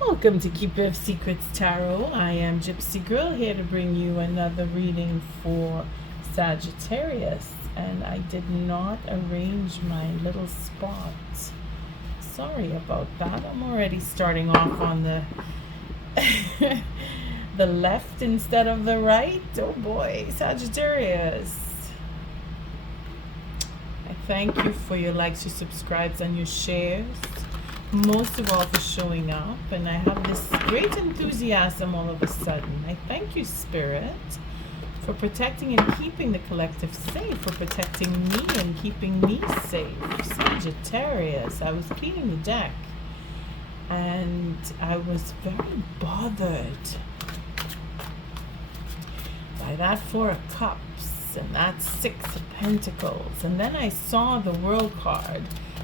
Welcome to Keeper of Secrets Tarot. I am Gypsy Girl here to bring you another reading for Sagittarius. And I did not arrange my little spots. Sorry about that. I'm already starting off on the the left instead of the right. Oh boy, Sagittarius. I thank you for your likes, your subscribes, and your shares. Most of all for showing up, and I have this great enthusiasm all of a sudden. I thank you, Spirit, for protecting and keeping the collective safe, for protecting me and keeping me safe. Sagittarius, I was cleaning the deck and I was very bothered by that Four of Cups and that Six of Pentacles, and then I saw the World card.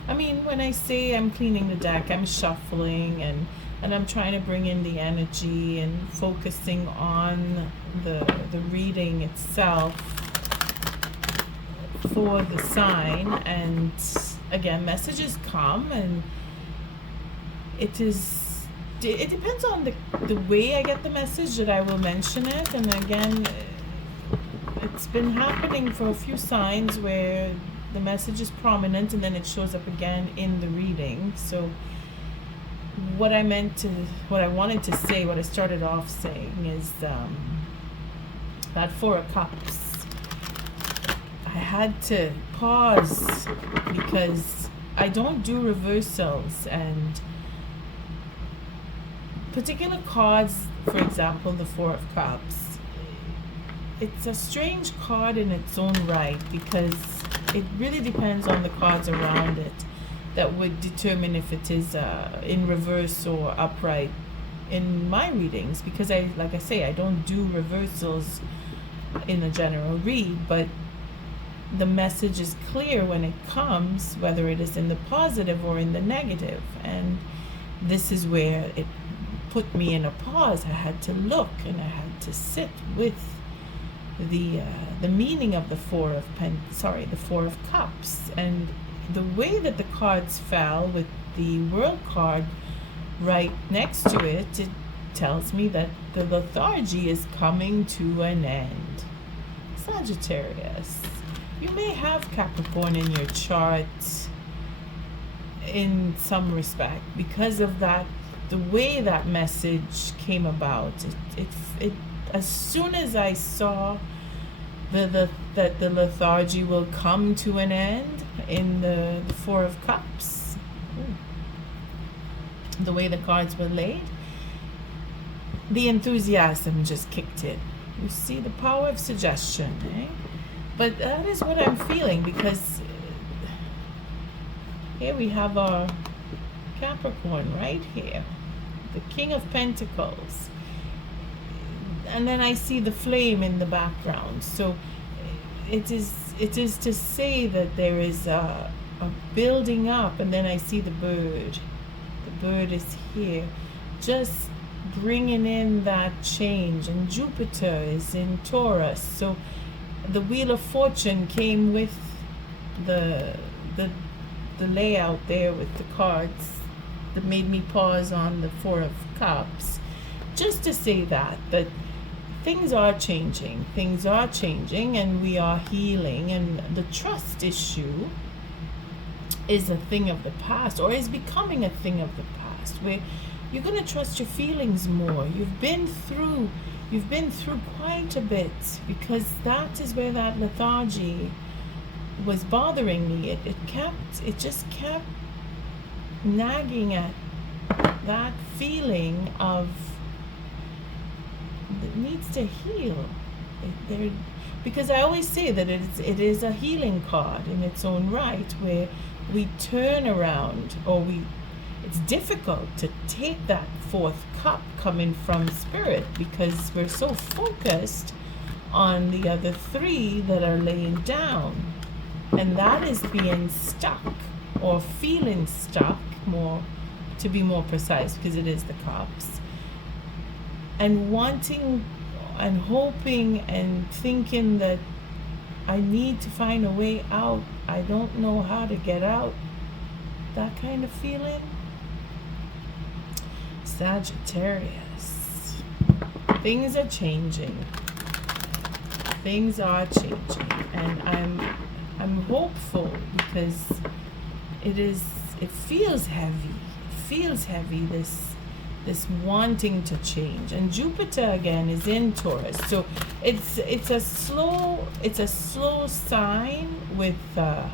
I mean, when I say I'm cleaning the deck, I'm shuffling and I'm trying to bring in the energy and focusing on the reading itself for the sign. And again, messages come, and it depends on the way I get the message that I will mention it. And again, it's been happening for a few signs where the message is prominent and then it shows up again in the reading. So what I wanted to say, what I started off saying is that Four of Cups. I had to pause because I don't do reversals, and particular cards, for example, the Four of Cups, it's a strange card in its own right because it really depends on the cards around it that would determine if it is in reverse or upright in my readings, because like I say, I don't do reversals in a general read, but the message is clear when it comes, whether it is in the positive or in the negative. And this is where it put me in a pause. I had to look and I had to sit with the meaning of the Four of Cups, and the way that the cards fell with the World card right next to it. It tells me that the lethargy is coming to an end. Sagittarius, you may have Capricorn in your chart in some respect because of that, the way that message came about. It as soon as I saw that the lethargy will come to an end in the Four of Cups, the way the cards were laid, the enthusiasm just kicked in. You see the power of suggestion, eh? But that is what I'm feeling, because here we have our Capricorn right here, the King of Pentacles. And then I see the flame in the background. So it is to say that there is a building up, and then I see the bird. The bird is here, just bringing in that change. And Jupiter is in Taurus. So the Wheel of Fortune came with the layout there with the cards that made me pause on the Four of Cups, just to say that things are changing, and we are healing, and the trust issue is a thing of the past, or is becoming a thing of the past, where you're going to trust your feelings more. You've been through quite a bit, because that is where that lethargy was bothering me. It just kept nagging at that feeling of that needs to heal. Because I always say that it is a healing card in its own right, where we turn around, or it's difficult to take that fourth cup coming from Spirit, because we're so focused on the other three that are laying down, and that is being stuck or feeling stuck, more to be more precise, because it is the cups, and wanting and hoping and thinking that I need to find a way out. I don't know how to get out. That kind of feeling. Sagittarius. Things are changing. Things are changing, and I'm hopeful because it feels heavy. It feels heavy, this wanting to change. And Jupiter again is in Taurus, so it's a slow sign with a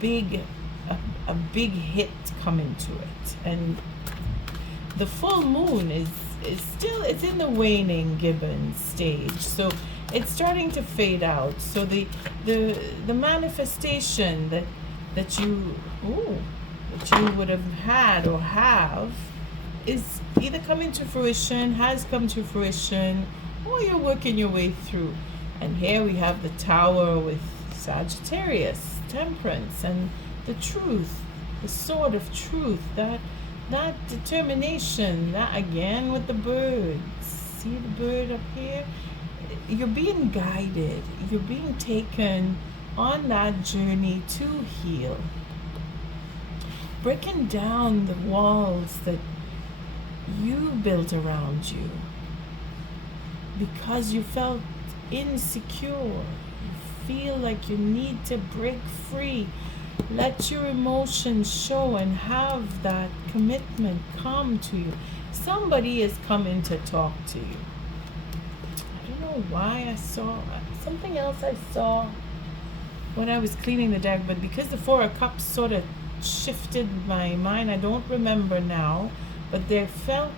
big hit coming to it. And the full moon is still, it's in the waning gibbon stage, so it's starting to fade out. So the manifestation that you would have had or have is either coming to fruition, has come to fruition, or you're working your way through. And here we have the Tower with Sagittarius, Temperance, and the truth, the sword of truth, that determination, that again with the birds. See the bird up here? You're being guided, you're being taken on that journey to heal, breaking down the walls that you built around you because you felt insecure. You feel like you need to break free. Let your emotions show and have that commitment come to you. Somebody is coming to talk to you. I don't know why I saw something else. I saw when I was cleaning the deck, but because the Four of Cups sort of shifted my mind, I don't remember now, but there felt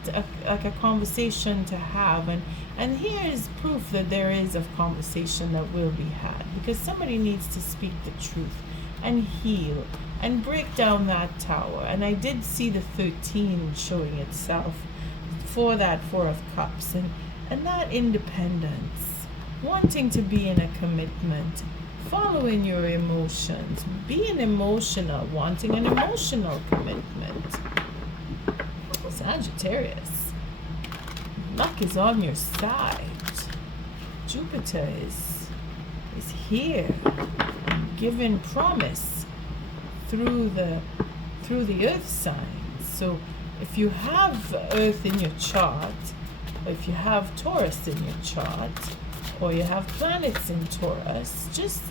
like a conversation to have, and here is proof that there is a conversation that will be had, because somebody needs to speak the truth and heal and break down that tower. And I did see the 13 showing itself for that Four of Cups, and that independence, wanting to be in a commitment, following your emotions, being emotional, wanting an emotional commitment. Sagittarius, luck is on your side. Jupiter is here, giving promise through the earth signs. So if you have earth in your chart, or if you have Taurus in your chart, or you have planets in Taurus, just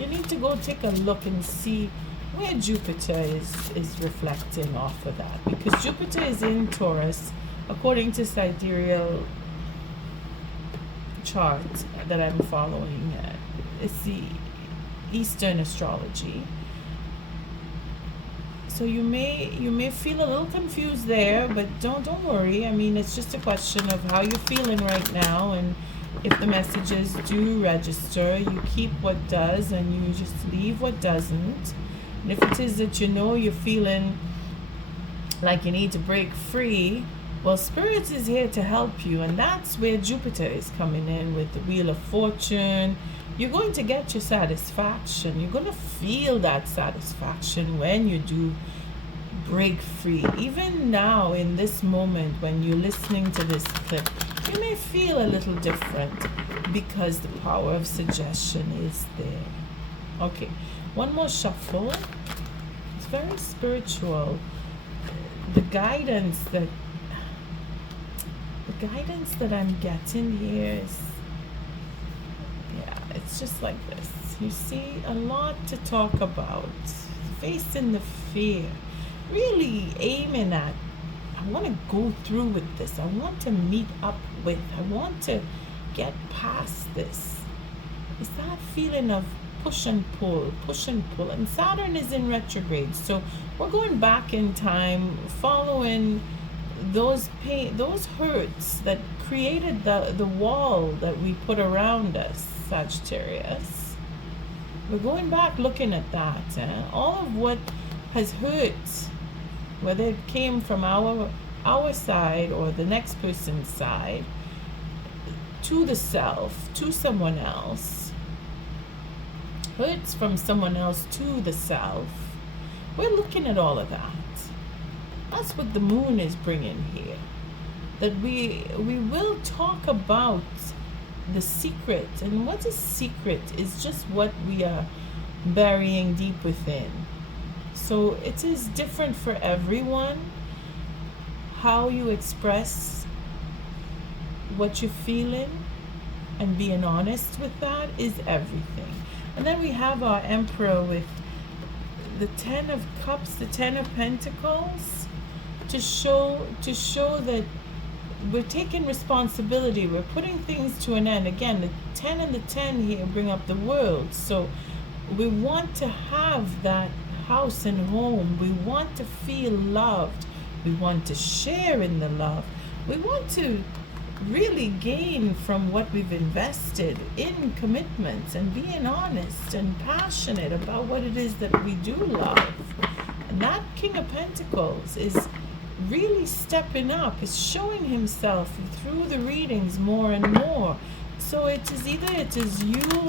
you need to go take a look and see where Jupiter is reflecting off of that, because Jupiter is in Taurus according to sidereal chart that I'm following. It's the Eastern astrology. So you may feel a little confused there, but don't worry. I mean, it's just a question of how you're feeling right now, and if the messages do register, you keep what does and you just leave what doesn't. And if it is that you're feeling like you need to break free, well, Spirit is here to help you, and that's where Jupiter is coming in with the Wheel of Fortune. You're going to get your satisfaction. You're going to feel that satisfaction when you do break free. Even now, in this moment, when you're listening to this clip, you may feel a little different because the power of suggestion is there. Okay, one more shuffle. It's very spiritual. The guidance that I'm getting here is, it's just like this. You see a lot to talk about, facing the fear, really aiming at, I want to go through with this, I want to meet up with, I want to get past this. It's that feeling of push and pull, and Saturn is in retrograde, so we're going back in time, following those hurts that created the wall that we put around us, Sagittarius. We're going back looking at that. All of what has hurt, whether it came from our side or the next person's side, to the self, to someone else, hurts from someone else to the self. We're looking at all of that. That's what the moon is bringing here. That we will talk about the secret, and what is secret is just what we are burying deep within. So it is different for everyone. how you express what you're feeling and being honest with that is everything. And then we have our Emperor with the 10 of Cups, the 10 of Pentacles, to show that we're taking responsibility, we're putting things to an end. Again, the 10 and the 10 here bring up the world. So we want to have that house and home. We want to feel loved. We want to share in the love. We want to really gain from what we've invested in commitments and being honest and passionate about what it is that we do love. And that King of Pentacles is really stepping up, is showing himself through the readings more and more. So it is you,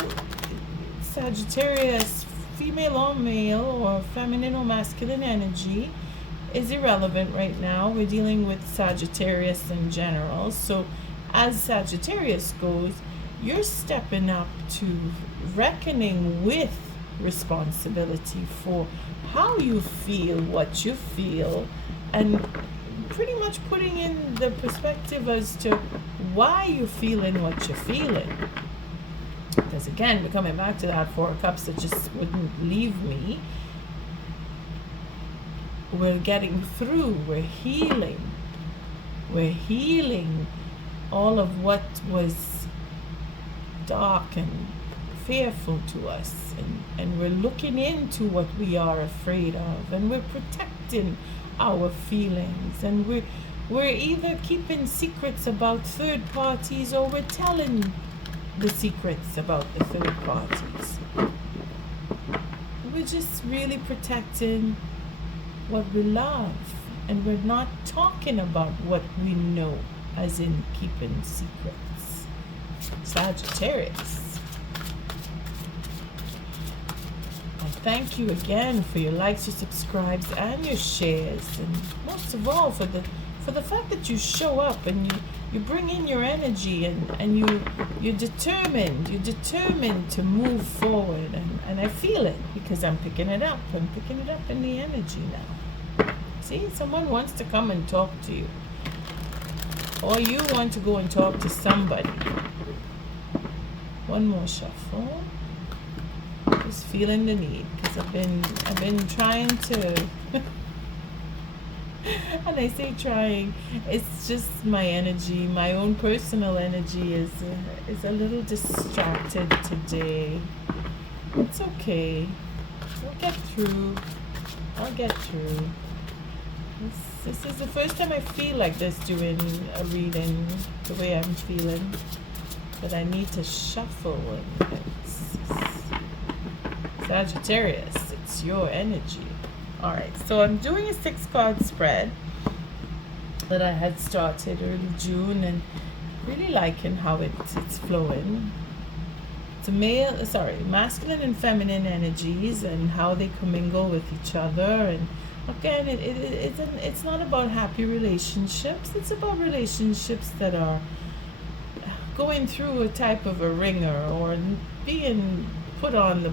Sagittarius, female or male, or feminine or masculine energy is irrelevant right now. We're dealing with Sagittarius in general. So as Sagittarius goes, you're stepping up to reckoning with responsibility for how you feel, what you feel, and pretty much putting in the perspective as to why you're feeling what you're feeling. Because again, we're coming back to that Four of Cups that just wouldn't leave me. We're getting through, we're healing all of what was dark and fearful to us, and we're looking into what we are afraid of, and we're protecting our feelings, and we're either keeping secrets about third parties, or we're telling the secrets about the third parties. We're just really protecting what we love, and we're not talking about what we know, as in keeping secrets. Sagittarius, I thank you again for your likes, your subscribes, and your shares, and most of all for the fact that you show up and you bring in your energy, and you're determined to move forward, and I feel it because I'm picking it up in the energy now. See, someone wants to come and talk to you, or you want to go and talk to somebody. One more shuffle. Just feeling the need, because I've been trying to and I say trying, it's just my energy, my own personal energy is a little distracted today. It's okay. I'll get through. This is the first time I feel like this doing a reading the way I'm feeling. But I need to shuffle, and it's Sagittarius, it's your energy. Alright, so I'm doing a 6-card spread that I had started early June, and really liking how it's flowing. It's masculine and feminine energies and how they commingle with each other. And again, it's not about happy relationships. It's about relationships that are going through a type of a ringer, or being put on the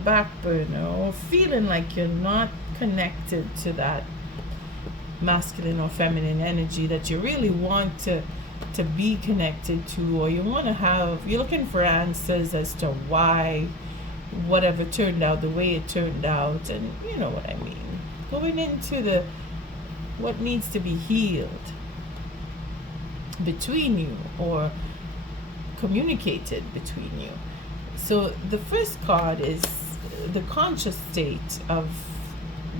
back burner, or feeling like you're not connected to that masculine or feminine energy that you really want to be connected to, or you're looking for answers as to why whatever turned out the way it turned out, and you know what I mean. Going into what needs to be healed between you, or communicated between you. So the first card is the conscious state of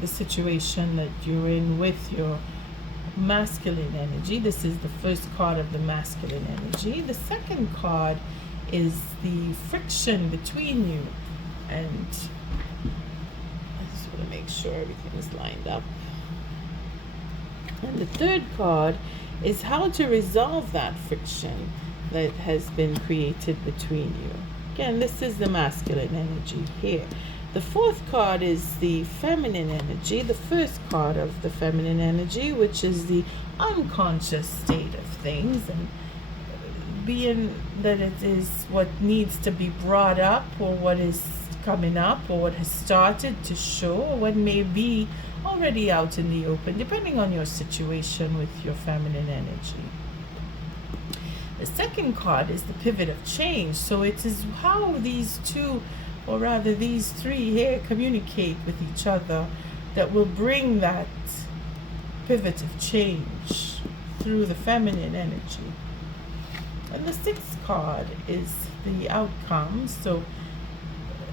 the situation that you're in with your masculine energy. This is the first card of the masculine energy. The second card is the friction between you, and I just want to make sure everything is lined up. And the third card is how to resolve that friction that has been created between you. Again, this is the masculine energy here. The fourth card is the feminine energy, the first card of the feminine energy, which is the unconscious state of things. And being that it is what needs to be brought up, or what is coming up, or what has started to show, or what may be already out in the open, depending on your situation with your feminine energy. The second card is the pivot of change. So it is how these two, or rather these three here, communicate with each other that will bring that pivot of change through the feminine energy. And the sixth card is the outcome. So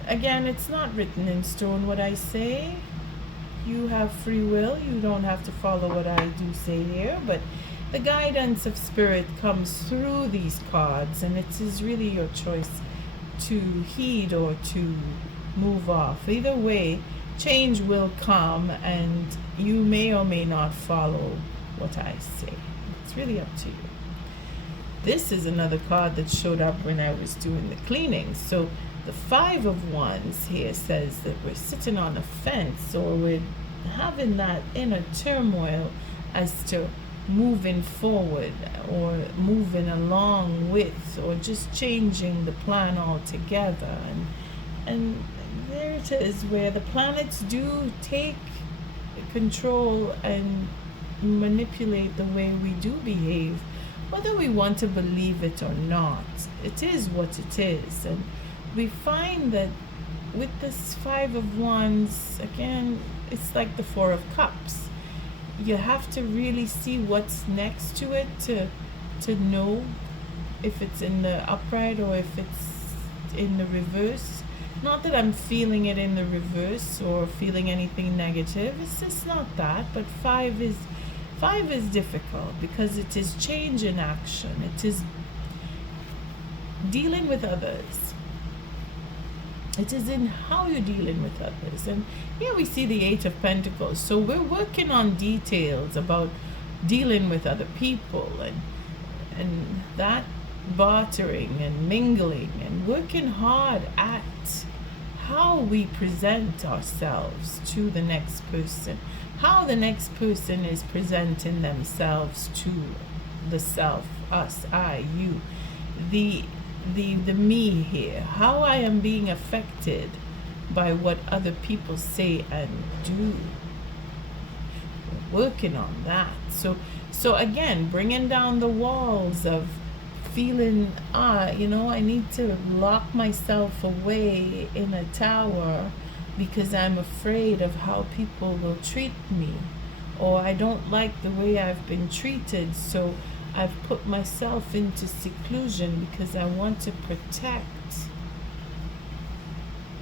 again, it's not written in stone what I say. You have free will. You don't have to follow what I do say here, but the guidance of spirit comes through these cards, and it is really your choice to heed or to move off. Either way, change will come, and you may or may not follow what I say. It's really up to you. This is another card that showed up when I was doing the cleaning. So the Five of Wands here says that we're sitting on a fence, or we're having that inner turmoil as to moving forward, or moving along with, or just changing the plan altogether. And there it is, where the planets do take control and manipulate the way we do behave, whether we want to believe it or not. It is what it is. And we find that with this Five of Wands, again, it's like the Four of Cups. You have to really see what's next to it to know if it's in the upright or if it's in the reverse. Not that I'm feeling it in the reverse or feeling anything negative. It's just not that. But five is difficult because it is change in action. It is dealing with others. It is in how you're dealing with others. And here we see the Eight of Pentacles. So we're working on details about dealing with other people, and that bartering and mingling, and working hard at how we present ourselves to the next person, how the next person is presenting themselves to the self, us, I, you, the me here, how I am being affected by what other people say and do. We're working on that. So again, bringing down the walls of feeling, I need to lock myself away in a tower because I'm afraid of how people will treat me, or I don't like the way I've been treated, so I've put myself into seclusion because I want to protect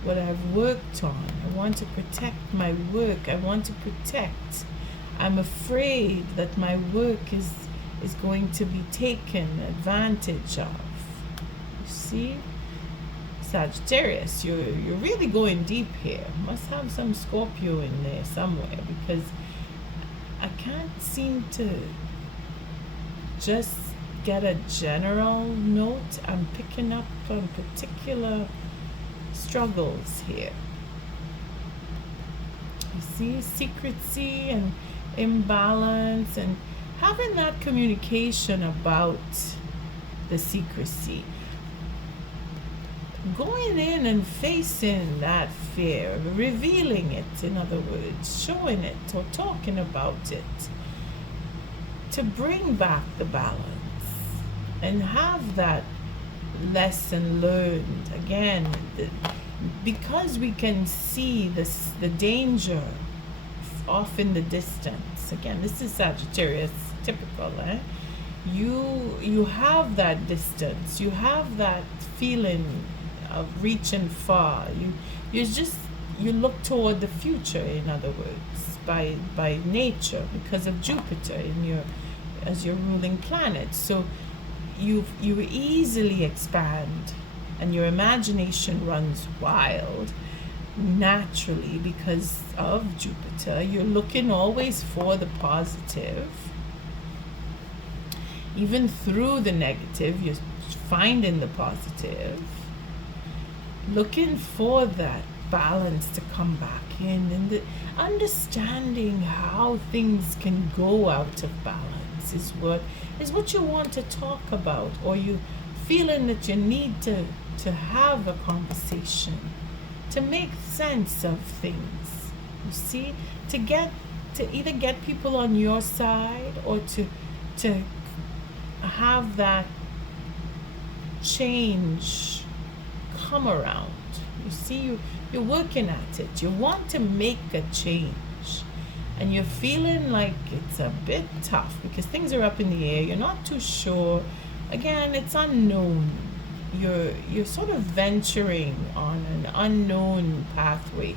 what I've worked on. I want to protect my work. I want to protect. I'm afraid that my work is going to be taken advantage of. You see? Sagittarius, you're really going deep here. Must have some Scorpio in there somewhere, because I can't seem to just get a general note. I'm picking up on particular struggles here. You see, secrecy and imbalance, and having that communication about the secrecy. Going in and facing that fear, revealing it, in other words, showing it or talking about it, to bring back the balance and have that lesson learned. Again, because we can see the danger off in the distance. Again, this is Sagittarius, typical, eh? You have that distance, you have that feeling of reaching far. You look toward the future, in other words, by nature, because of Jupiter as your ruling planet. So you easily expand, and your imagination runs wild naturally because of Jupiter. You're looking always for the positive. Even through the negative, you're finding the positive, looking for that balance to come back in, and the understanding how things can go out of balance is what you want to talk about, or you feeling that you need to have a conversation, to make sense of things. You see, to either get people on your side or to have that change come around. You see, you're working at it. You want to make a change. And you're feeling like it's a bit tough because things are up in the air. You're not too sure. Again, it's unknown. You're sort of venturing on an unknown pathway.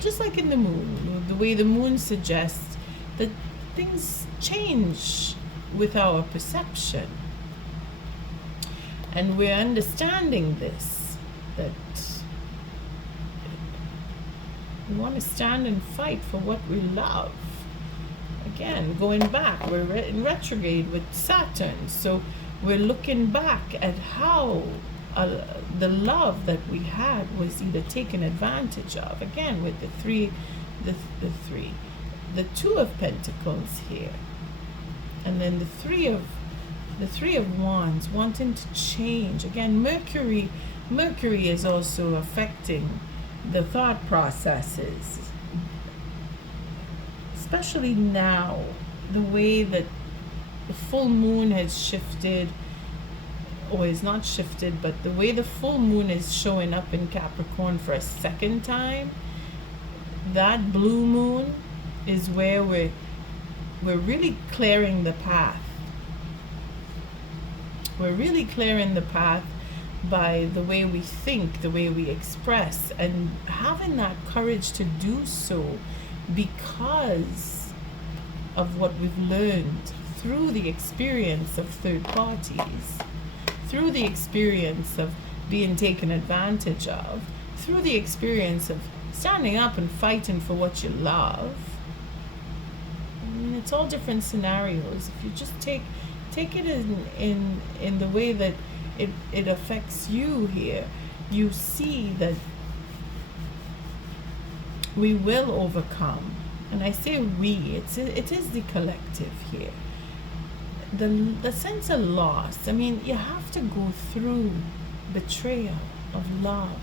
Just like in the moon, the way the moon suggests that things change with our perception. And we're understanding this, that we want to stand and fight for what we love. Again, going back, we're in retrograde with Saturn, so we're looking back at how the love that we had was either taken advantage of. Again, with the Two of Pentacles here, and then the Three of Wands, wanting to change. Again, Mercury is also affecting the thought processes, especially now, the way that the full moon has shifted, or is not shifted, but the way the full moon is showing up in Capricorn for a second time. That blue moon is where we're really clearing the path. We're really clearing the path by the way we think, the way we express, and having that courage to do so because of what we've learned through the experience of third parties, through the experience of being taken advantage of, through the experience of standing up and fighting for what you love. I mean, it's all different scenarios. If you just take it in the way that it affects you here, you see that we will overcome. And I say we, it is the collective here. The sense of loss, I mean, you have to go through betrayal of love,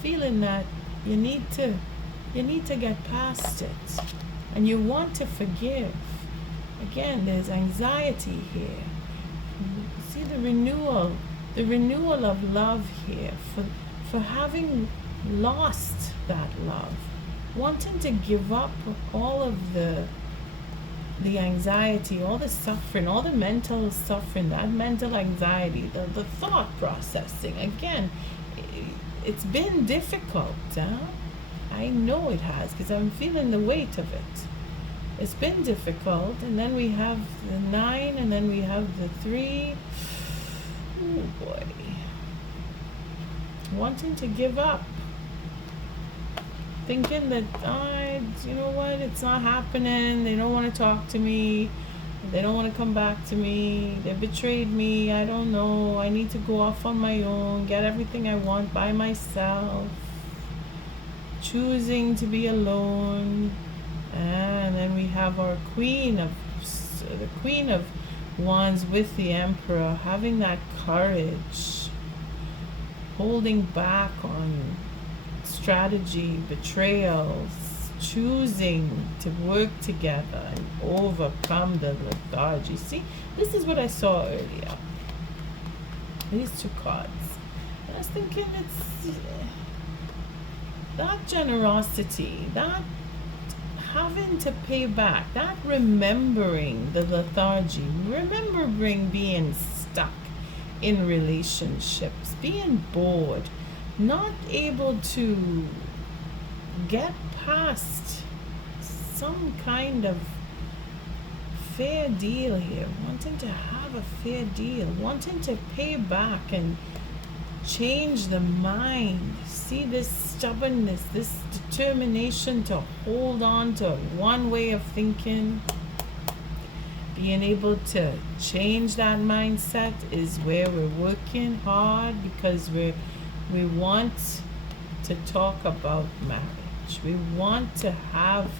feeling that you need to get past it, and you want to forgive. Again, there's anxiety here. See the renewal of love here, for having lost that love, wanting to give up all of the anxiety, all the suffering, all the mental suffering, that mental anxiety, the thought processing. Again, it's been difficult. I know it has, because I'm feeling the weight of it. It's been difficult. And then we have the 9, and then we have the 3. Oh boy. Wanting to give up. Thinking that, you know what, it's not happening. They don't want to talk to me. They don't want to come back to me. They betrayed me. I don't know. I need to go off on my own, get everything I want by myself. Choosing to be alone. And then we have our the Queen of Wands with the Emperor, having that courage, holding back on strategy, betrayals, choosing to work together and overcome the lethargy. See, this is what I saw earlier. These 2 cards. I was thinking it's that generosity, that having to pay back, that remembering the lethargy, remembering being stuck in relationships, being bored, not able to get past some kind of fair deal here, wanting to have a fair deal, wanting to pay back and change the mind. See this stubbornness, this determination to hold on to one way of thinking. Being able to change that mindset is where we're working hard, because we want to talk about marriage. We want to have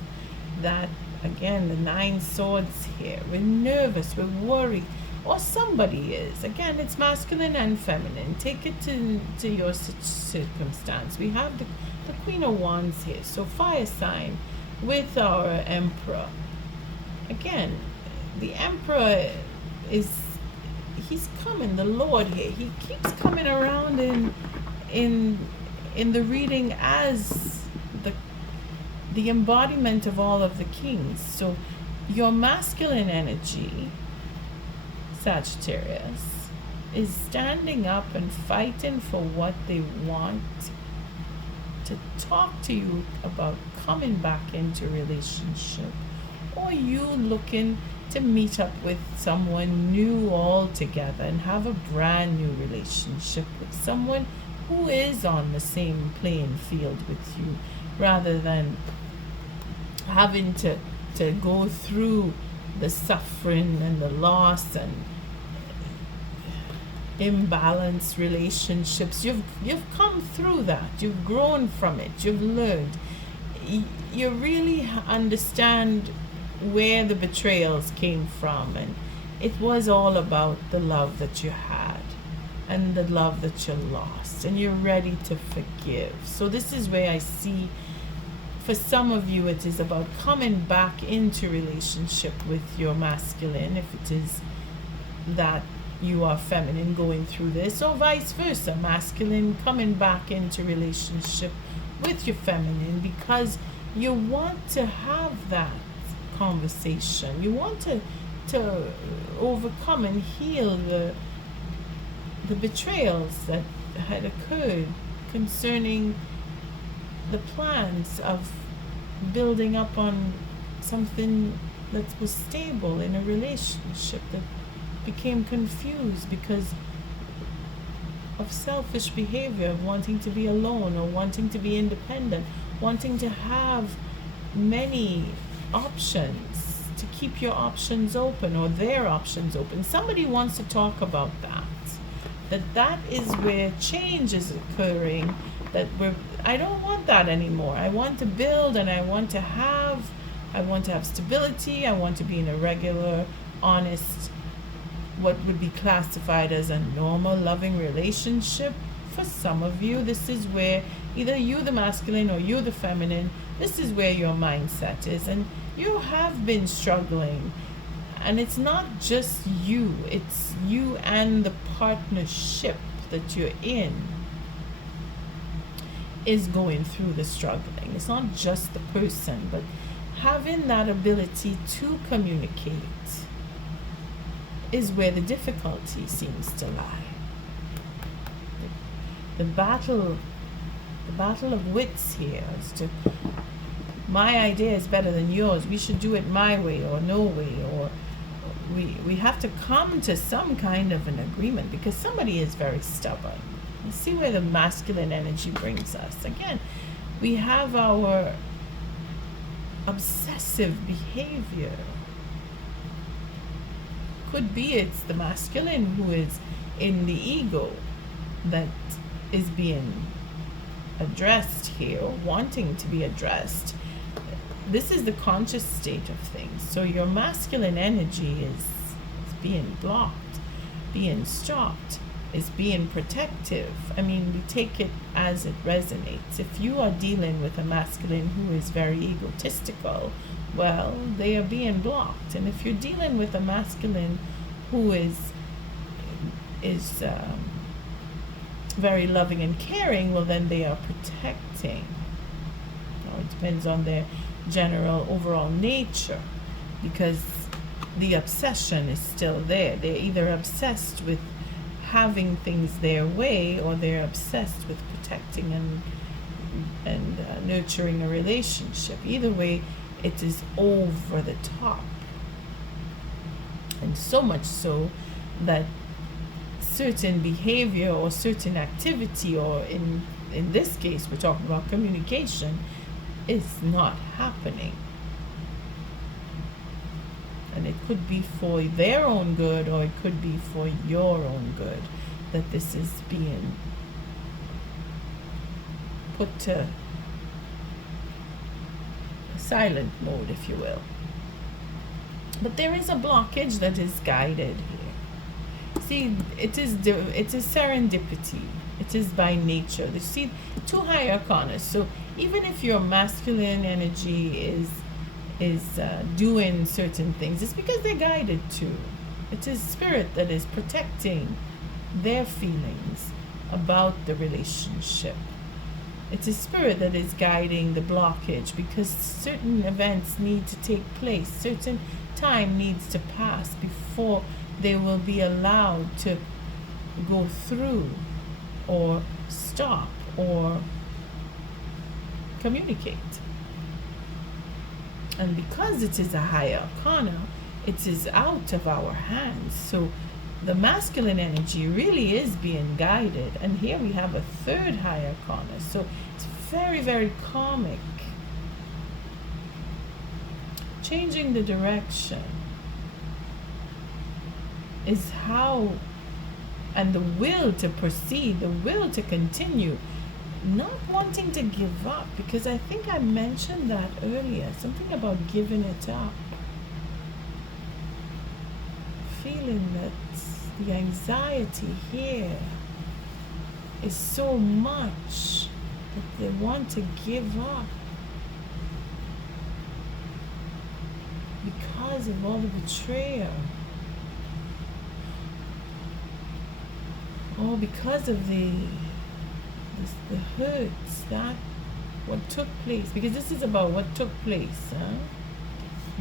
that, again, the 9 swords here. We're nervous, we're worried. or somebody is. Again, it's masculine and feminine. Take it to your circumstance. We have the Queen of Wands here. So fire sign with our Emperor. Again, the Emperor he's coming, the Lord here. He keeps coming around in the reading as the embodiment of all of the kings. So your masculine energy, Sagittarius, is standing up and fighting for what they want, to talk to you about coming back into relationship, or you looking to meet up with someone new altogether and have a brand new relationship with someone who is on the same playing field with you, rather than having to go through the suffering and the loss and imbalanced relationships. You've come through that. You've grown from it. You've learned. You really understand where the betrayals came from, and it was all about the love that you had and the love that you lost, and you're ready to forgive. So this is where I see, for some of you, it is about coming back into relationship with your masculine, if it is that you are feminine going through this, or vice versa, masculine coming back into relationship with your feminine, because you want to have that conversation. You want to overcome and heal the betrayals that had occurred concerning the plans of building up on something that was stable in a relationship that became confused because of selfish behavior, of wanting to be alone or wanting to be independent, wanting to have many options, to keep your options open or their options open. Somebody wants to talk about that is where change is occurring, that I don't want that anymore. I want to build, and I want to have stability. I want to be in a regular, honest, what would be classified as a normal, loving relationship. For some of you, this is where either you, the masculine, or you, the feminine, this is where your mindset is, and you have been struggling. And it's not just you, it's you and the partnership that you're in is going through the struggling. It's not just the person, but having that ability to communicate is where the difficulty seems to lie. The battle of wits here is to, my idea is better than yours, we should do it my way or no way, or we have to come to some kind of an agreement because somebody is very stubborn. You see where the masculine energy brings us. Again, we have our obsessive behavior. Could be it's the masculine who is in the ego that is being addressed here, or wanting to be addressed. This is the conscious state of things. So your masculine energy is being blocked, being stopped, is being protective. I mean, we take it as it resonates. If you are dealing with a masculine who is very egotistical, well, they are being blocked. And if you're dealing with a masculine who is very loving and caring, well, then they are protecting. Now, it depends on their general overall nature, because the obsession is still there. They're either obsessed with having things their way, or they're obsessed with protecting and nurturing a relationship. Either way, it is over the top, and so much so that certain behavior or certain activity, or in this case we're talking about communication, is not happening. And it could be for their own good, or it could be for your own good, that this is being put to silent mode, if you will. But there is a blockage that is guided here. See, it is serendipity. It is by nature. You see, two higher arcana. So even if your masculine energy is doing certain things, it's because they're guided to. It is spirit that is protecting their feelings about the relationship. It is spirit that is guiding the blockage because certain events need to take place, certain time needs to pass before they will be allowed to go through or stop or communicate. And because it is a higher arcana, it is out of our hands. So the masculine energy really is being guided. And here we have a third higher arcana. So it's very, very karmic. Changing the direction is how, and the will to proceed, the will to continue, not wanting to give up, because I think I mentioned that earlier, something about giving it up. Feeling that the anxiety here is so much that they want to give up because of all the betrayal. Oh, because of the hurts, that what took place, because this is about what took place,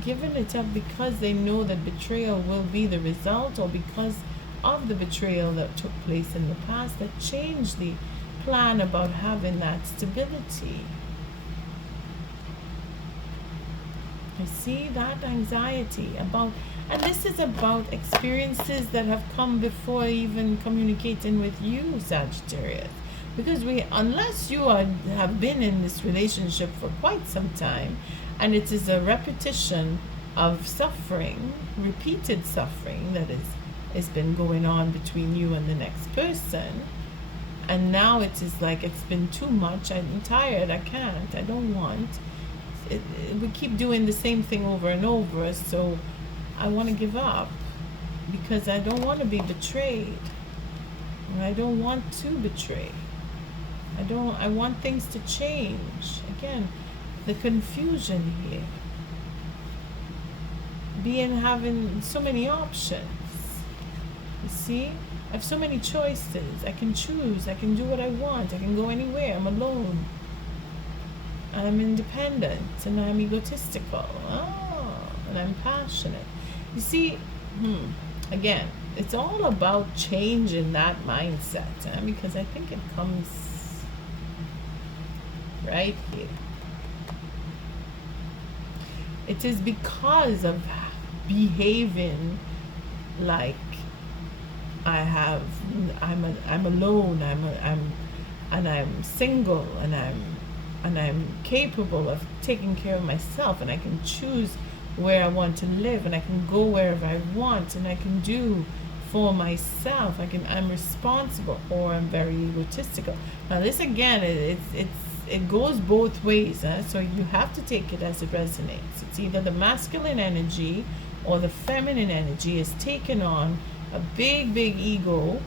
giving it up because they know that betrayal will be the result, or because of the betrayal that took place in the past that changed the plan about having that stability. You see that anxiety about, and this is about experiences that have come before even communicating with you, Sagittarius. Because unless you have been in this relationship for quite some time, and it is a repetition of suffering, repeated suffering that has been going on between you and the next person, and now it is like it's been too much, I'm tired, I can't, I don't want. We keep doing the same thing over and over, so I want to give up because I don't want to be betrayed. I don't want to betray. I want things to change. Again, the confusion here. Having so many options. You see? I have so many choices. I can choose. I can do what I want. I can go anywhere. I'm alone. I'm independent and I'm egotistical. And I'm passionate. You see, again, it's all about changing that mindset, because I think it comes right here. It is because of behaving like I'm alone, I'm single, and I'm capable of taking care of myself, and I can choose where I want to live, and I can go wherever I want, and I can do for myself. I'm responsible, or I'm very egotistical. Now this again, it goes both ways, so you have to take it as it resonates. It's either the masculine energy or the feminine energy is taking on a big ego,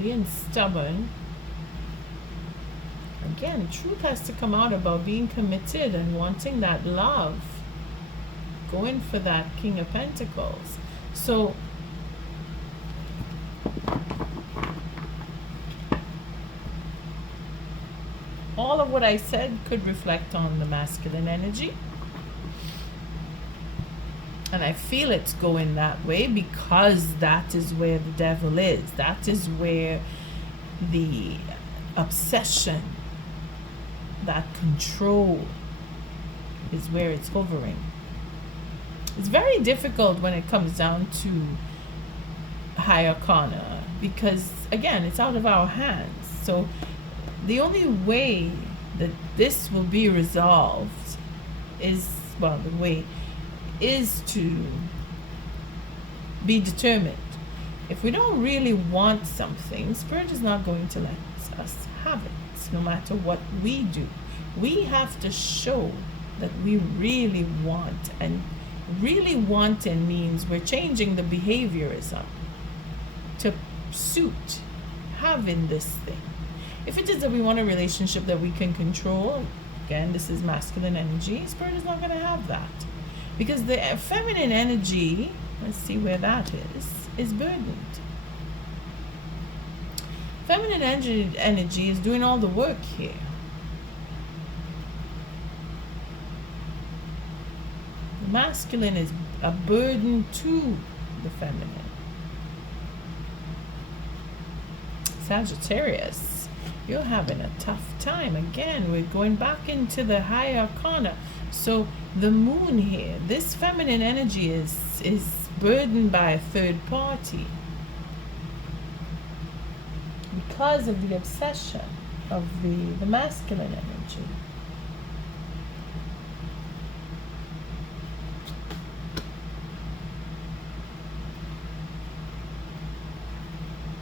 being stubborn. Again, truth has to come out about being committed and wanting that love, going for that King of Pentacles. So all of what I said could reflect on the masculine energy. And I feel it's going that way because that is where the devil is. That is where the obsession, that control is where it's hovering. It's very difficult when it comes down to high arcana because, again, it's out of our hands. So the only way that this will be resolved is, is to be determined. If we don't really want something, Spirit is not going to let us have it, no matter what we do. We have to show that we really want. And really wanting means we're changing the behaviorism to suit having this thing. If it is that we want a relationship that we can control, again, this is masculine energy, Spirit is not going to have that. Because the feminine energy, let's see where that is burdened. Feminine energy is doing all the work here. The masculine is a burden to the feminine. Sagittarius, you're having a tough time. Again, we're going back into the high arcana. So the moon here, this feminine energy is burdened by a third party because of the obsession of the masculine energy.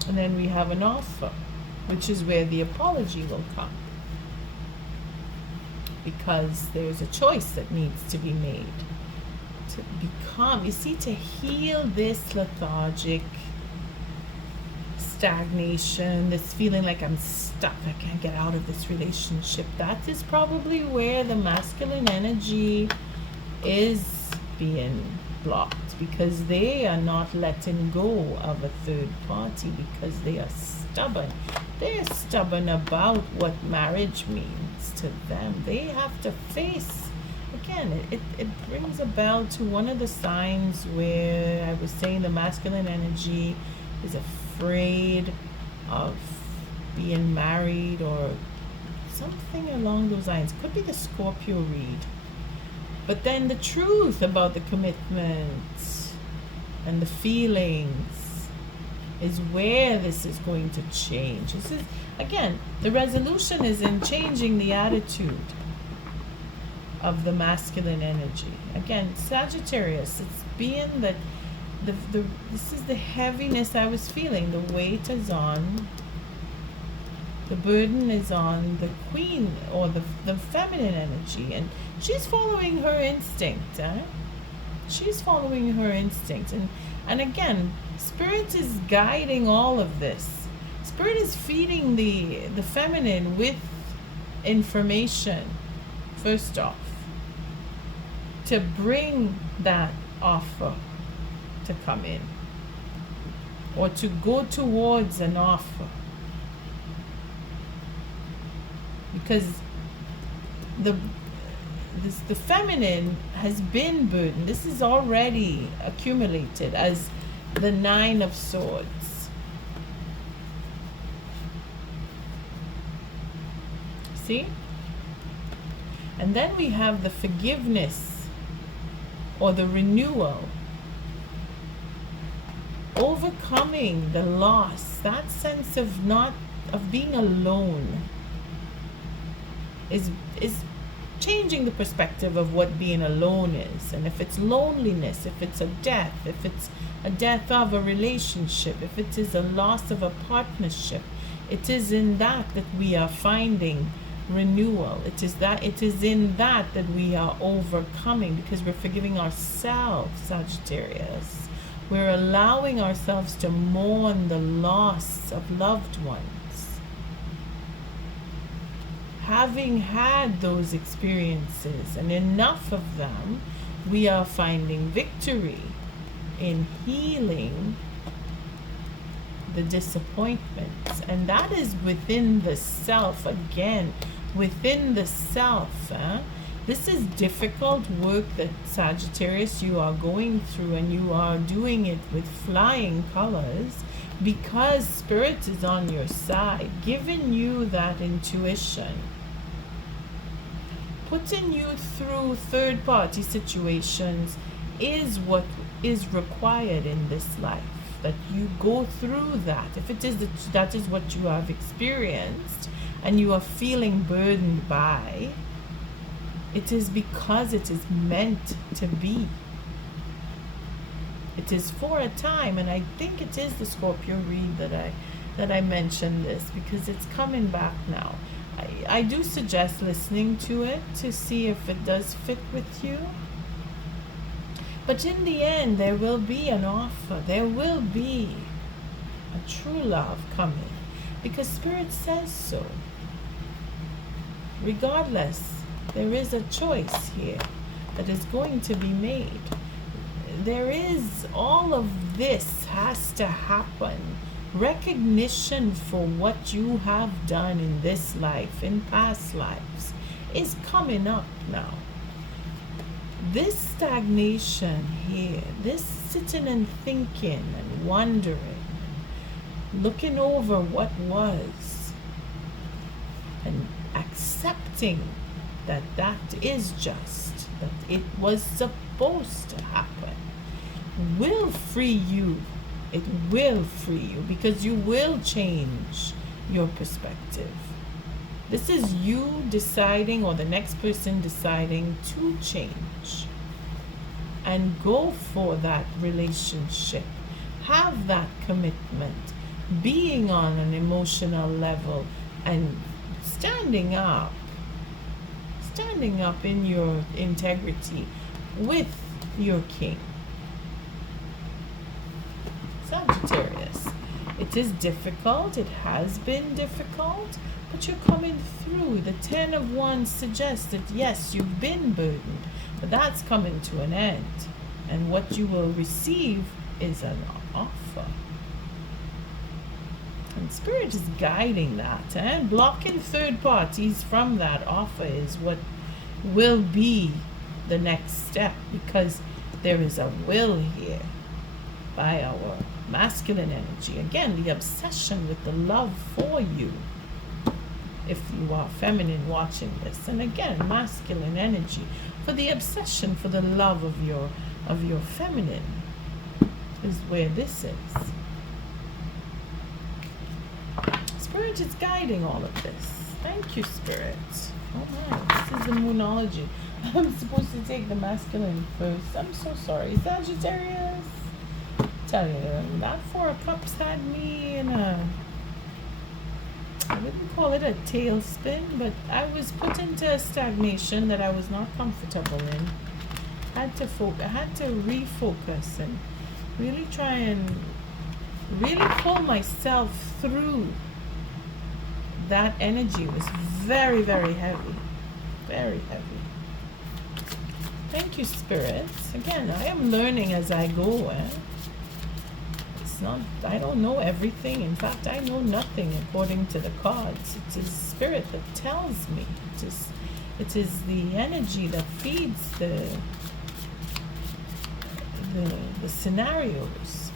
And then we have an offer, which is where the apology will come. Because there's a choice that needs to be made. To become, you see, to heal this lethargic stagnation, this feeling like I'm stuck, I can't get out of this relationship. That is probably where the masculine energy is being blocked. Because they are not letting go of a third party because they are stubborn. They are stubborn about what marriage means to them. They have to face, again, it brings a bell to one of the signs where I was saying the masculine energy is afraid of being married or something along those lines. Could be the Scorpio read. But then the truth about the commitment and the feelings is where this is going to change. This is, again, the resolution is in changing the attitude of the masculine energy. Again, Sagittarius, it's being that this is the heaviness I was feeling. The weight is on, the burden is on the queen or the feminine energy, and she's following her instinct. She's following her instinct, and again, Spirit is guiding all of this. Spirit is feeding the feminine with information first off to bring that offer to come in or to go towards an offer. Because the feminine has been burdened. This is already accumulated as the 9 of Swords. See? And then we have the forgiveness or the renewal. Overcoming the loss, that sense of being alone is changing the perspective of what being alone is. And if it's loneliness, if it's a death, if it's a death of a relationship, if it is a loss of a partnership, it is in that we are finding renewal. It is in that we are overcoming, because we're forgiving ourselves, Sagittarius. We're allowing ourselves to mourn the loss of loved ones. Having had those experiences, and enough of them, we are finding victory in healing the disappointments. And that is within the self, again, within the self. This is difficult work that, Sagittarius, you are going through, and you are doing it with flying colors, because Spirit is on your side, giving you that intuition, putting you through third-party situations is what is required in this life, that you go through that. If it is that is what you have experienced and you are feeling burdened by, it is because it is meant to be. It is for a time, and I think it is the Scorpio read that I mentioned this, because it's coming back now. I do suggest listening to it to see if it does fit with you. But in the end, there will be an offer. There will be a true love coming, because Spirit says so. Regardless, there is a choice here that is going to be made. There is, all of this has to happen. Recognition for what you have done in this life, in past lives, is coming up now. This stagnation here, this sitting and thinking and wondering, looking over what was, and accepting that that is just, that it was supposed to happen, will free you. It will free you, because you will change your perspective. This is you deciding, or the next person deciding, to change and go for that relationship. Have that commitment, being on an emotional level, and standing up in your integrity with your king. Sagittarius, it is difficult, it has been difficult, but you're coming through. The 10 of Wands suggests that yes, you've been burdened, but that's coming to an end. And what you will receive is an offer. And Spirit is guiding that, and blocking third parties from that offer is what will be the next step, because there is a will here by our masculine energy. Again, the obsession with the love for you, if you are feminine watching this, and again, masculine energy for the obsession for the love of your feminine is where this is. Spirit is guiding all of this. Thank you, Spirit. Oh my, this is the Moonology. I'm supposed to take the masculine first. I'm so sorry, Sagittarius. Tell you, that 4 of Cups had me in a, I wouldn't call it a tailspin, but I was put into a stagnation that I was not comfortable in. I had to refocus and really try and really pull myself through. That energy was very, very heavy. Very heavy. Thank you, Spirit. Again, I am learning as I go. It's not, I don't know everything. In fact, I know nothing according to the cards. It is Spirit that tells me. It is the energy that feeds the scenarios.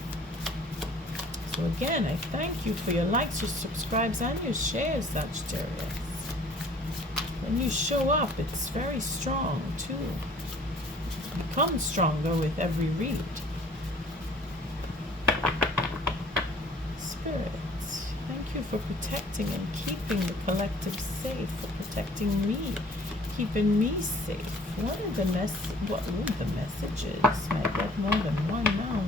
So again, I thank you for your likes, your subscribes, and your shares, Sagittarius. When you show up, it's very strong too. It becomes stronger with every read. Spirit, thank you for protecting and keeping the collective safe, for protecting me, keeping me safe. What are the messages? I get more than one now.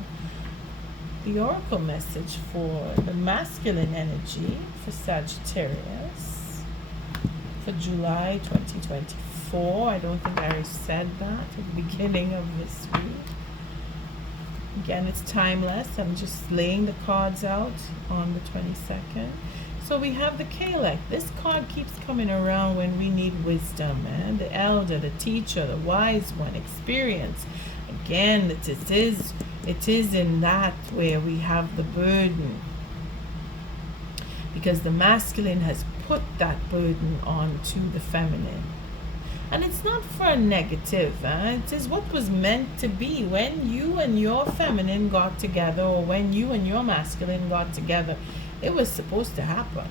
The oracle message for the masculine energy for Sagittarius for July 2024. I don't think I said that at the beginning of this week. Again, it's timeless. I'm just laying the cards out on the 22nd. So we have the Calec. This card keeps coming around when we need wisdom, man. The elder, the teacher, the wise one, experience. Again, it is in that where we have the burden, because the masculine has put that burden onto the feminine. And it's not for a negative. It is what was meant to be. When you and your feminine got together, or when you and your masculine got together, it was supposed to happen.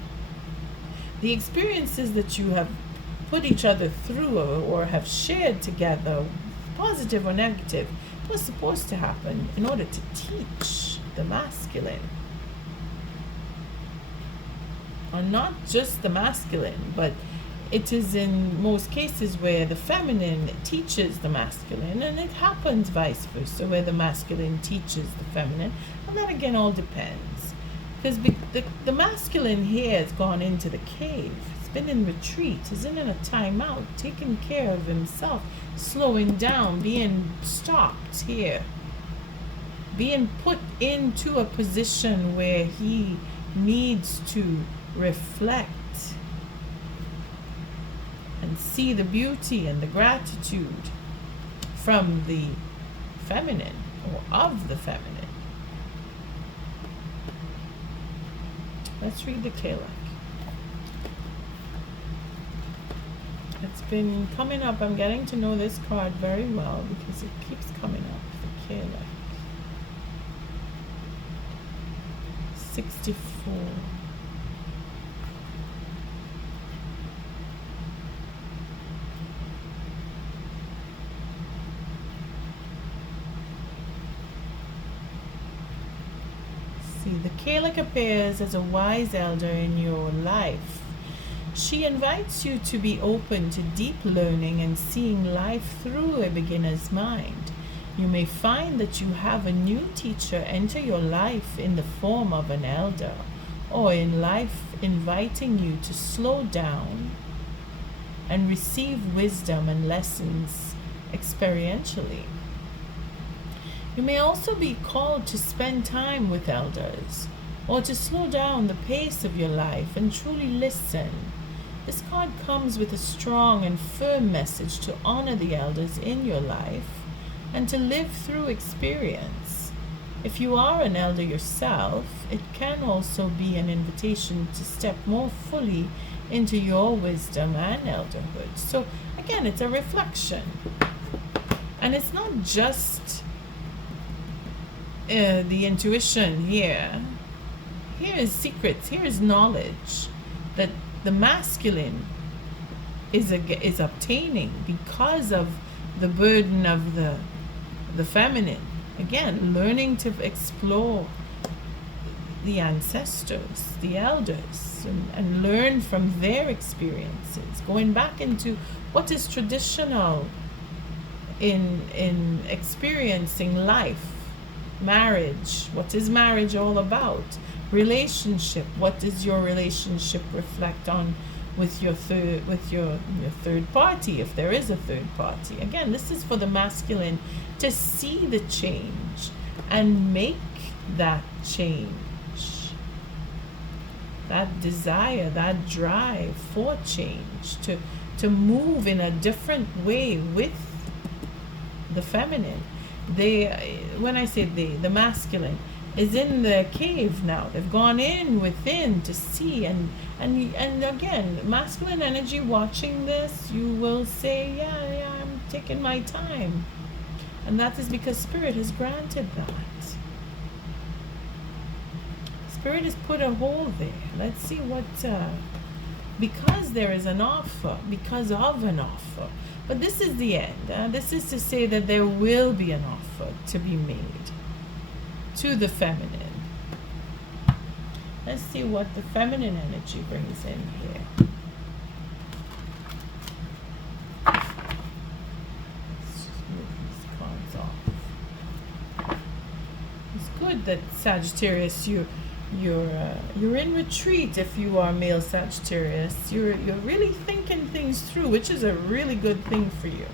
The experiences that you have put each other through, or have shared together, positive or negative, was supposed to happen in order to teach the masculine. Or not just the masculine, but it is in most cases where the feminine teaches the masculine, and it happens vice versa, where the masculine teaches the feminine. And that again all depends. Because the masculine here has gone into the cave. It's been in retreat, he's in a timeout, taking care of himself, slowing down, being stopped here, being put into a position where he needs to reflect and see the beauty and the gratitude from the feminine, or of the feminine. Let's read the Kalak. It's been coming up. I'm getting to know this card very well because it keeps coming up. The Kalak. 64. See, the Kalak appears as a wise elder in your life. She invites you to be open to deep learning and seeing life through a beginner's mind. You may find that you have a new teacher enter your life in the form of an elder, or in life inviting you to slow down and receive wisdom and lessons experientially. You may also be called to spend time with elders, or to slow down the pace of your life and truly listen. This card comes with a strong and firm message to honor the elders in your life and to live through experience. If you are an elder yourself, it can also be an invitation to step more fully into your wisdom and elderhood. So again, it's a reflection. And it's not just the intuition here. Here is secrets. Here is knowledge that the masculine is obtaining because of the burden of the feminine. Again, learning to explore the ancestors, the elders, and learn from their experiences, going back into what is traditional in experiencing life. Marriage, what is marriage all about? Relationship, what does your relationship reflect on with your third party, if there is a third party? Again, this is for the masculine to see the change and make that change, that desire, that drive for change, to move in a different way with the feminine. When I say the masculine is in the cave now. They've gone in within to see, and again, masculine energy watching this, you will say, yeah, I'm taking my time. And that is because Spirit has granted that. Spirit has put a hold there. Let's see what, because there is an offer, because of an offer. But this is the end. This is to say that there will be an offer to be made to the feminine. Let's see what the feminine energy brings in here. Let's just move these cards off. It's good that Sagittarius, you're in retreat. If you are male Sagittarius, you're really thinking things through, which is a really good thing for you.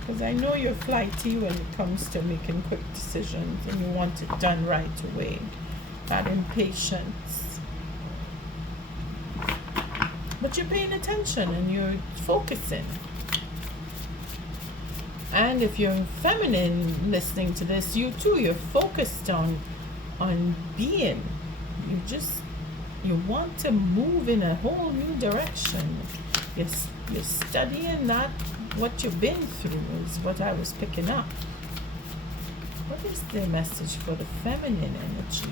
Because I know you're flighty when it comes to making quick decisions, and you want it done right away. That impatience. But you're paying attention and you're focusing. And if you're feminine listening to this, you too, you're focused on being. You want to move in a whole new direction. You're studying that. What you've been through is what I was picking up. What is the message for the feminine energy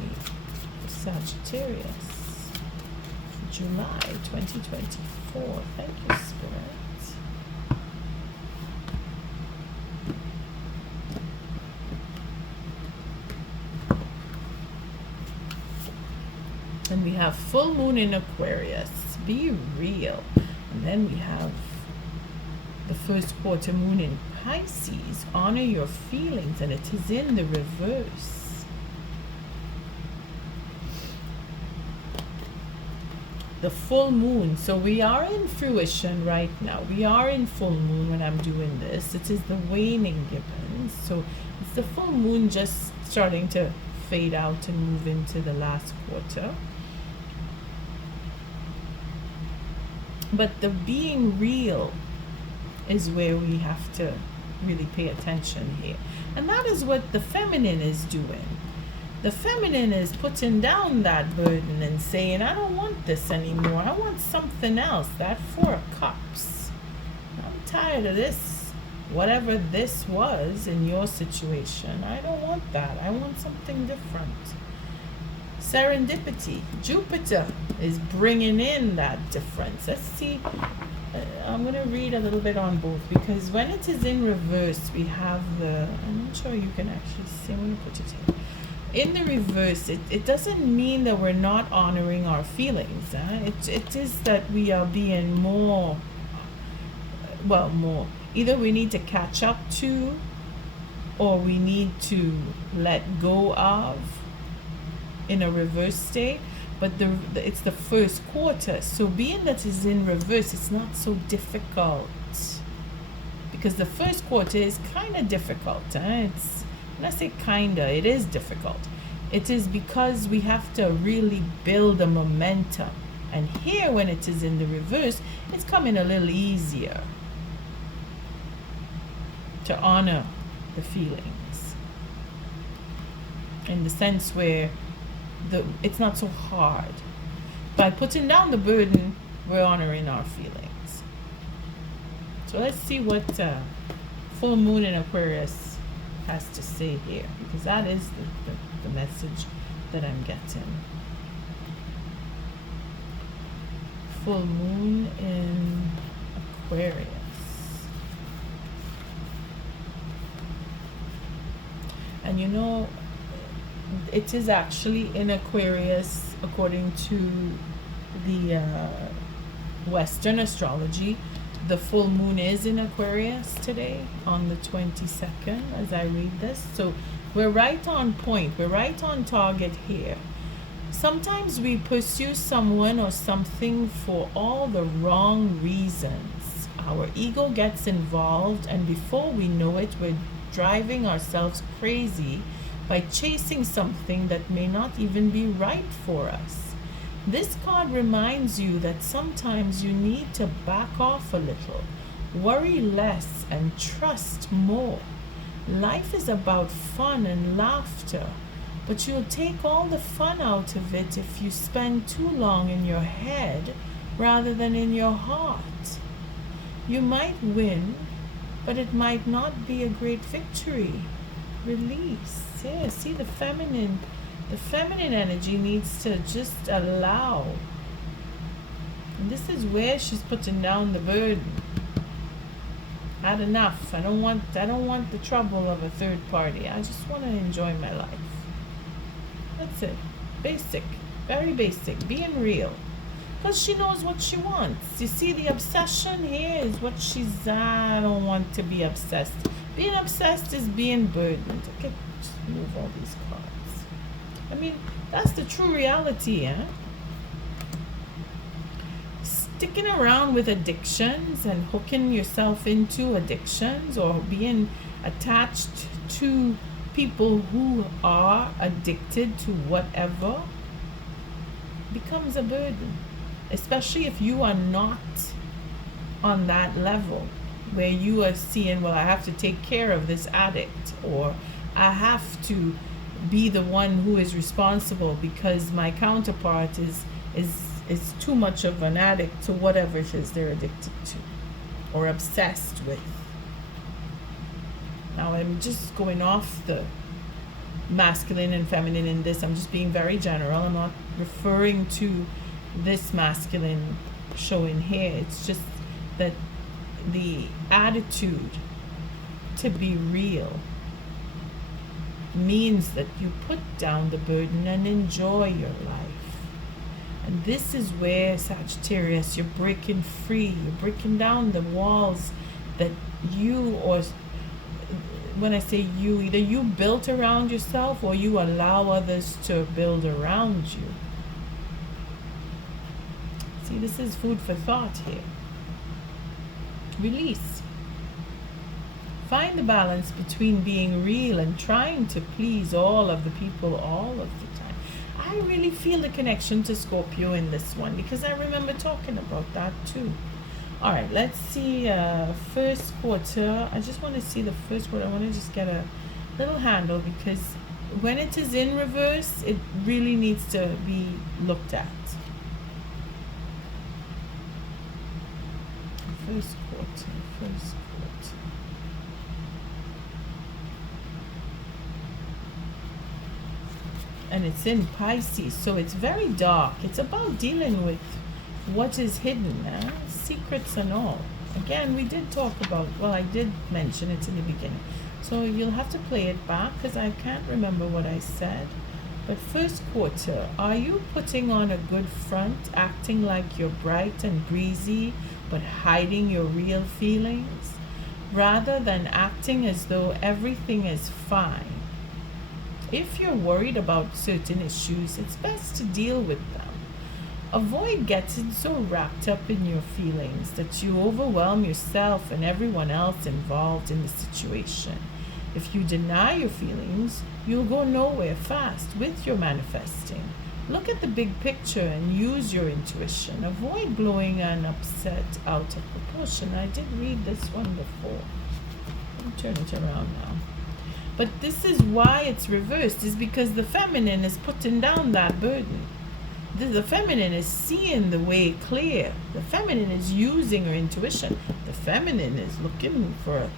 for Sagittarius? July 2024. Thank you, Spirit. And we have full moon in Aquarius. Be real. And then we have the first quarter moon in Pisces. Honor your feelings, and it is in the reverse. the full moon. So we are in fruition right now. We are in full moon when I'm doing this. It is the waning gibbons. So it's the full moon just starting to fade out and move into the last quarter. But the being real is where we have to really pay attention here. And that is what the feminine is doing. The feminine is putting down that burden and saying, I don't want this anymore. I want something else. That Four of Cups. I'm tired of this. Whatever this was in your situation, I don't want that. I want something different. Serendipity. Jupiter is bringing in that difference. Let's see. I'm going to read a little bit on both, because when it is in reverse, we have the, I'm not sure you can actually see. I'm going to put it here. In the reverse, it doesn't mean that we're not honoring our feelings. It is that we are being more. Either we need to catch up to, or we need to let go of in a reverse state. But it's the first quarter. So being that it's in reverse, it's not so difficult. Because the first quarter is kind of difficult. It's, when I say kinda, it is difficult. It is because we have to really build a momentum. And here, when it is in the reverse, it's coming a little easier to honor the feelings. In the sense where it's not so hard. By putting down the burden, we're honoring our feelings. So let's see what full moon in Aquarius has to say here, because that is the message that I'm getting. Full moon in Aquarius. And you know, it is actually in Aquarius, according to the Western astrology. The full moon is in Aquarius today on the 22nd as I read this. So we're right on point. We're right on target here. Sometimes we pursue someone or something for all the wrong reasons. Our ego gets involved, and before we know it, we're driving ourselves crazy by chasing something that may not even be right for us. This card reminds you that sometimes you need to back off a little, worry less, and trust more. Life is about fun and laughter, but you'll take all the fun out of it if you spend too long in your head rather than in your heart. You might win, but it might not be a great victory. Release. Yeah, see, the feminine energy needs to just allow. And this is where she's putting down the burden. Had enough. I don't want the trouble of a third party. I just want to enjoy my life. That's it. Basic. Very basic. Being real. Because she knows what she wants. You see, the obsession here is what I don't want to be obsessed. Being obsessed is being burdened. Okay, just move all these cards. I mean, that's the true reality, eh? Sticking around with addictions and hooking yourself into addictions, or being attached to people who are addicted to whatever, becomes a burden. Especially if you are not on that level where you are seeing, well, I have to take care of this addict, or I have to be the one who is responsible because my counterpart is too much of an addict to whatever it is they're addicted to or obsessed with. Now I'm just going off the masculine and feminine in this. I'm just being very general. I'm not referring to this masculine showing here. It's just that the attitude to be real means that you put down the burden and enjoy your life. And this is where, Sagittarius, you're breaking free. You're breaking down the walls that you, or when I say you, either you built around yourself or you allow others to build around you. See, this is food for thought here. Release. Find the balance between being real and trying to please all of the people all of the time. I really feel the connection to Scorpio in this one because I remember talking about that too. All right, let's see first quarter. I just want to see the first quarter. I want to just get a little handle because when it is in reverse, it really needs to be looked at. First quarter. And it's in Pisces, so it's very dark. It's about dealing with what is hidden, secrets and all. Again, we did talk about, well, I did mention it in the beginning. So you'll have to play it back because I can't remember what I said. But first quarter, are you putting on a good front, acting like you're bright and breezy, but hiding your real feelings? Rather than acting as though everything is fine. If you're worried about certain issues, it's best to deal with them. Avoid getting so wrapped up in your feelings that you overwhelm yourself and everyone else involved in the situation. If you deny your feelings, you'll go nowhere fast with your manifesting. Look at the big picture and use your intuition. Avoid blowing an upset out of proportion. I did read this one before. I'll turn it around now. But this is why it's reversed, is because the feminine is putting down that burden. The feminine is seeing the way clear. The feminine is using her intuition. The feminine is looking for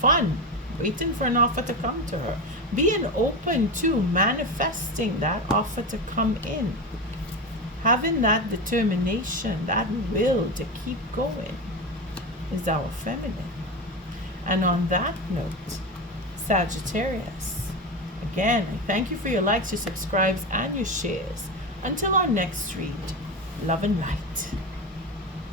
fun, waiting for an offer to come to her. Being open to manifesting that offer to come in. Having that determination, that will to keep going is our feminine. And on that note, Sagittarius, again, I thank you for your likes, your subscribes, and your shares. Until our next read, love and light.